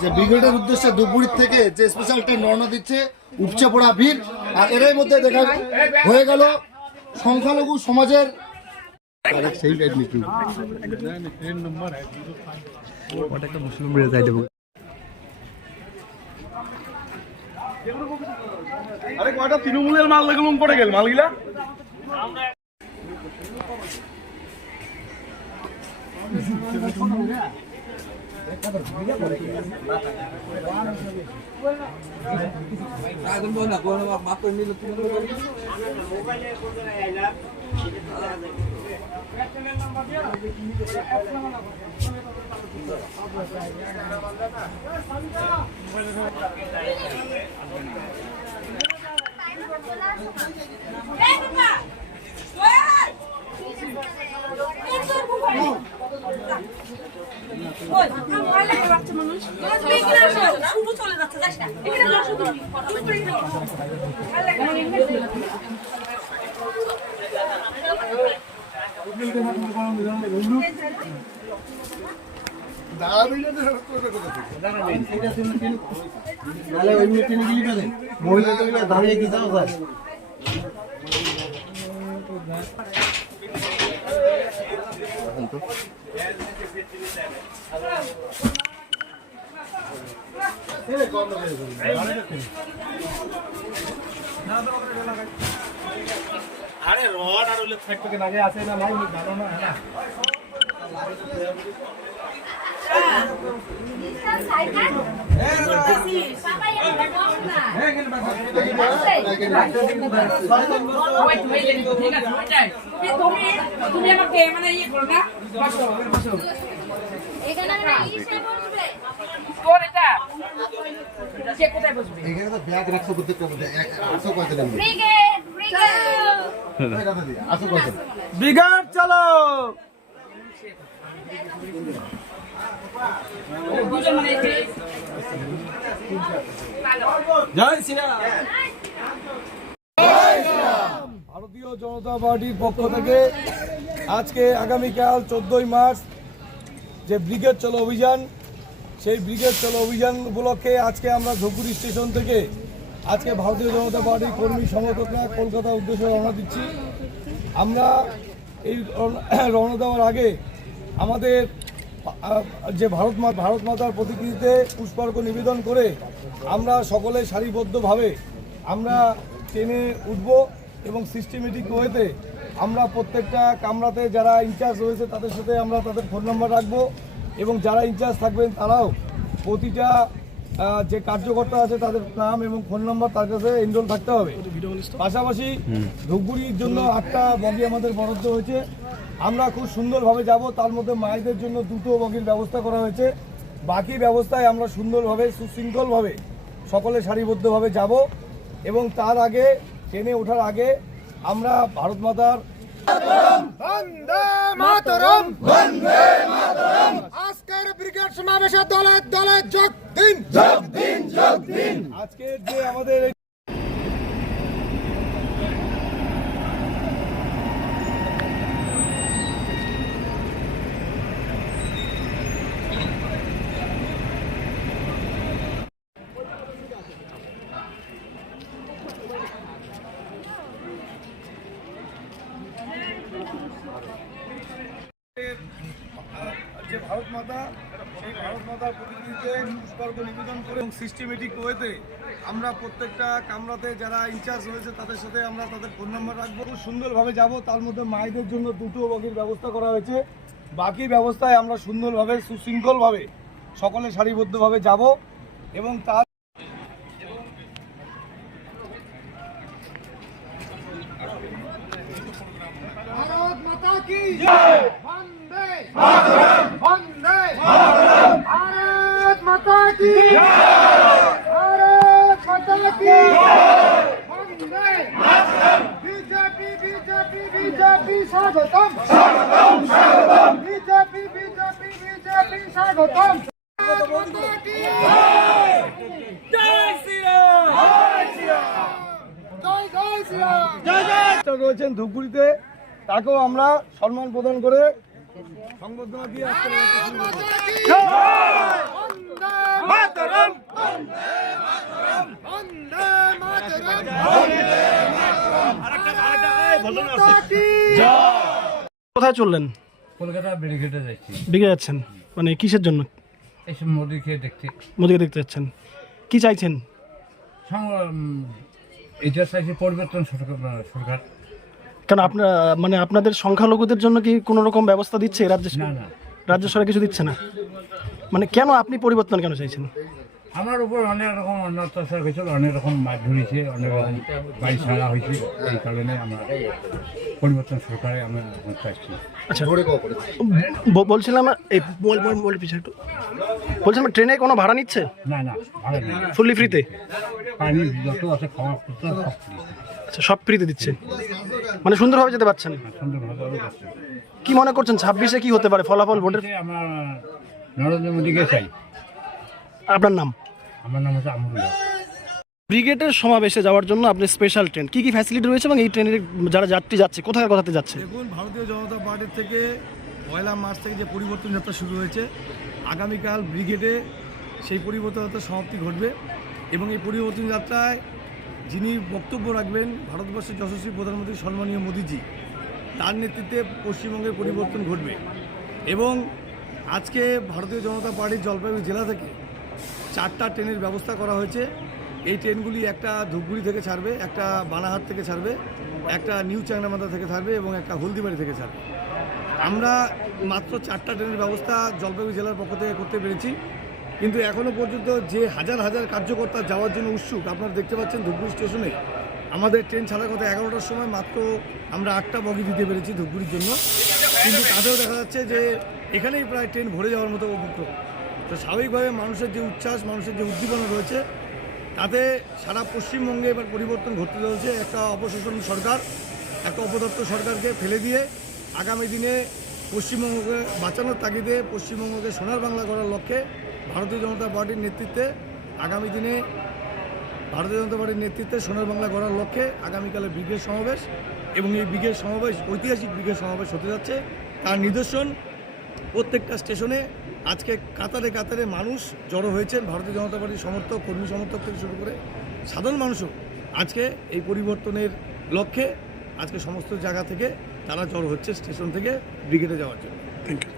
যে ব্রিগেডের উদ্দেশ্যে ধূপগুড়ির থেকে যে স্পেশাল ট্রেন রওনা দিচ্ছে, উপচে পড়া ভিড়। আর এরই মধ্যে দেখা হয়ে গেল সংখ্যালঘু সমাজের আরে কয়টা তৃণমূলের মাল দেখলাম পড়ে গেল মালগুলা। দাঁড়িয়ে কি যাও ভাই আরে রড আর ওলে ফেক থেকে লাগে আছে না নাই জানো না হ্যাঁ তুমি আমাকে মানে ইয়ে করো না বসো বসো এখানে ইসে বসবে তোর এটা সে কোথায় বসবে এখানে তো ব্যাগ রাখছো প্রত্যেকটা মধ্যে 800 কয়টা লাগবে ব্রিগেড আসো কয়টা ব্রিগেড চলো জয় শ্রীরাম। ভারতীয় জনতা পার্টির পক্ষ থেকে আজকে আগামীকাল 14ই মার্চ যে ব্রিগেড চলো অভিযান, সেই ব্রিগেড চলো অভিযান উপলক্ষে আজকে আমরা ধূপগুড়ি স্টেশন থেকে আজকে ভারতীয় জনতা পার্টির কর্মী সমর্থকরা কলকাতা উদ্দেশ্যে রওনা দিচ্ছি। আমরা এই রওনা দেওয়ার আগে আমাদের যে ভারত মাতার প্রতিকৃতিতে পুষ্পার্ঘ্য নিবেদন করে আমরা সকলে সারিবদ্ধভাবে আমরা ট্রেনে উঠব এবং সিস্টেমেটিক ওয়েতে আমরা প্রত্যেকটা কামরাতে যারা ইনচার্জ রয়েছে তাদের সাথে আমরা তাদের ফোন নাম্বার রাখবো এবং যারা ইনচার্জ থাকবেন তারাও প্রতিটা যে কার্যকর্তা আছে তাদের নাম এবং ফোন নাম্বার তার কাছে এনরোল থাকতে হবে। পাশাপাশি ধূপগুড়ির জন্য 8টা বগি আমাদের বরাদ্দ হয়েছে, আমরা খুব সুন্দরভাবে যাব। তার মধ্যে মায়েদের জন্য 2টো বগির ব্যবস্থা করা হয়েছে। বাকি ব্যবস্থায় আমরা সুন্দরভাবে সুশৃঙ্খলভাবে সকলে সারিবদ্ধভাবে যাব এবং তার আগে ট্রেনে ওঠার আগে আমরা ভারত মাতার বন্দে মাতরম বন্দে মাতরম আজকের ব্রিগেড সমাবেশে দলে দলে যোগ দিন যোগ দিন যোগ দিন। আজকের যে আমাদের যে ভারত মাতা, সেই ভারত মাতার প্রতিকৃতিতে পুষ্পার্ঘ্য নিবেদন করে এবং সিস্টেমেটিক ওয়েতে আমরা প্রত্যেকটা কামরাতে যারা ইনচার্জ রয়েছে তাদের সাথে আমরা তাদের ফোন নাম্বার রাখবো। খুব সুন্দরভাবে যাব। তার মধ্যে মায়েদের জন্য 2টো বগির ব্যবস্থা করা হয়েছে। বাকি ব্যবস্থায় আমরা সুন্দরভাবে সুশৃঙ্খলভাবে সকলে সারিবদ্ধভাবে যাব এবং তার ভারত মাতা কি জয় বন্দে মাতরম বন্দে মাতরম ভারত মাতা की भारत माता की वंदे बीजेपी बीजेपी बीजेपी स्वागतम बीजेपी बीजेपी बीजेपी स्वागतम माता की जय श्री राम जय जय श्री राम রয়েছেন ধূপগুড়িতে, তাকেও আমরা সম্মান প্রদান করে সংবর্ধনা দিয়ে আজকে माता की वंदे मातरम वंदे मातरम माता की কোথায় চললেন? কলকাতা ব্রিগেডে যাচ্ছি। দিকে যাচ্ছেন মানে কিসের জন্য? এইসব মোদিকে দেখতে মোদিকে দেখতে যাচ্ছেন, কি চাইছেন? এটা চাইছে পরিবর্তন সরকার। কেন আপনার মানে আপনাদের সংখ্যালঘুদের জন্য কি কোনো রকম ব্যবস্থা দিচ্ছে রাজ্য না না, রাজ্য সরকার কিছু দিচ্ছে না? মানে কেন আপনি পরিবর্তন কেন চাইছেন? আমার উপর অনেক রকম অত্যাচার হয়েছিল, অনেক রকম মার ধরেছে, অনেক রকম বাড়ি ছাড়া হয়েছে। এই কারণে আমরা পরিবর্তন সরকারে আমরা চাইছি। আচ্ছা বলছিলাম এই বল পিছিয়ে একটু বলছিলাম ট্রেনে কোনো ভাড়া নিচ্ছে? না না, ভালো না, ফুললি ফ্রিতে? পানি যত আছে খাওয়া খরচা সব free। আচ্ছা সব ফ্রিতে দিচ্ছে, মানে সুন্দরভাবে যেতে পারছেন। সুন্দরভাবে যাচ্ছে। কি মনে করছেন 26-এ কি হতে পারে ফলাফল ভোটের? আমরা নরেন্দ্র মোদীকে চাই। আপনার নাম? আমার নাম হচ্ছে আমরুল্লাহ। ব্রিগেডের সমাবেশে যাওয়ার জন্য আপনি স্পেশাল ট্রেন কি কি ফ্যাসিলিটি রয়েছে এবং এই ট্রেনের যারা যাত্রী যাচ্ছে কোথায় কোথাতে যাচ্ছে? দেখুন, ভারতীয় জনতা পার্টির থেকে 1 মার্চ থেকে যে পরিবর্তন যাত্রা শুরু হয়েছে, আগামীকাল ব্রিগেডে সেই পরিবর্তন যাত্রা সমাপ্তি ঘটবে এবং এই পরিবর্তন যাত্রায় যিনি বক্তব্য রাখবেন ভারতবর্ষের যশস্বী প্রধানমন্ত্রী সম্মানীয় মোদীজি, তার নেতৃত্বে পশ্চিমবঙ্গের পরিবর্তন ঘটবে। এবং আজকে ভারতীয় জনতা পার্টির জলপাইগুড়ি জেলা থেকে 4টা ট্রেনের ব্যবস্থা করা হয়েছে। এই ট্রেনগুলি একটা ধূপগুড়ি থেকে ছাড়বে, একটা বানাহাট থেকে ছাড়বে, একটা নিউ চ্যাংরামাথা থেকে ছাড়বে এবং একটা হলদিবাড়ি থেকে ছাড়বে। আমরা মাত্র 4টা ট্রেনের ব্যবস্থা জলপাইগুড়ি জেলার পক্ষ থেকে করতে পেরেছি, কিন্তু এখনও পর্যন্ত যে হাজার হাজার কার্যকর্তা যাওয়ার জন্য উৎসুক, আপনারা দেখতে পাচ্ছেন ধূপগুড়ি স্টেশনে আমাদের ট্রেন ছাড়ার কথা 11টার সময় মাত্র আমরা 8টা বগি দিতে পেরেছি ধূপগুড়ির জন্য, কিন্তু তাতেও দেখা যাচ্ছে যে এখানেই প্রায় ট্রেন ভরে যাওয়ার মতো উপক্রম। তো স্বাভাবিকভাবে মানুষের যে উচ্ছ্বাস, মানুষের যে উদ্দীপনা রয়েছে, তাতে সারা পশ্চিমবঙ্গে এবার পরিবর্তন ঘটতে চলেছে। একটা অপশাসন সরকার, একটা অপদত্ত সরকারকে ফেলে দিয়ে আগামী দিনে পশ্চিমবঙ্গকে বাঁচানোর তাগিদে পশ্চিমবঙ্গকে সোনার বাংলা করার লক্ষ্যে ভারতীয় জনতা পার্টির নেতৃত্বে আগামী দিনে সোনার বাংলা গড়ার লক্ষ্যে আগামীকালে ব্রিগেড সমাবেশ এবং এই ব্রিগেড সমাবেশ ঐতিহাসিক ব্রিগেড সমাবেশ হতে যাচ্ছে। তার নিদর্শন প্রত্যেকটা স্টেশনে আজকে কাতারে কাতারে মানুষ জড়ো হয়েছেন। ভারতীয় জনতা পার্টির সমর্থক, কর্মী সমর্থক থেকে শুরু করে সাধারণ মানুষও আজকে এই পরিবর্তনের লক্ষ্যে আজকে সমস্ত জায়গা থেকে তারা জড়ো হচ্ছে স্টেশন থেকে ব্রিগেডে যাওয়ার জন্য। Thank you.